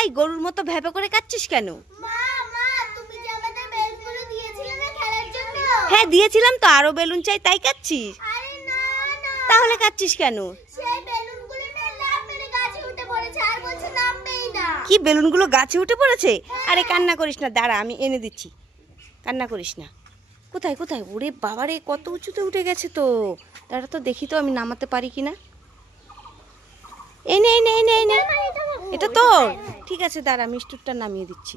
ভাই গরুর মতো ভ্যাবে করে কাচ্ছিস কেন? হ্যাঁ দিয়েছিলাম তো, আরো বেলুন চাই তাই কাচ্ছিস? তাহলে কাচ্ছিস কেন? কি বেলুনগুলো গাছে উঠে পড়েছে? আরে কান্না করিস না, দাঁড়া আমি এনে দিচ্ছি, কান্না করিস না। কোথায় কোথায়? ওরে বাবারে কত উঁচুতে উঠে গেছে তো। দাঁড়া তো দেখি তো আমি নামাতে পারি কিনা। এই নে এই নে এই নে এই নে, এটা তোর? ঠিক আছে দাঁড়া, মিষ্টুরটা নামিয়ে দিচ্ছি।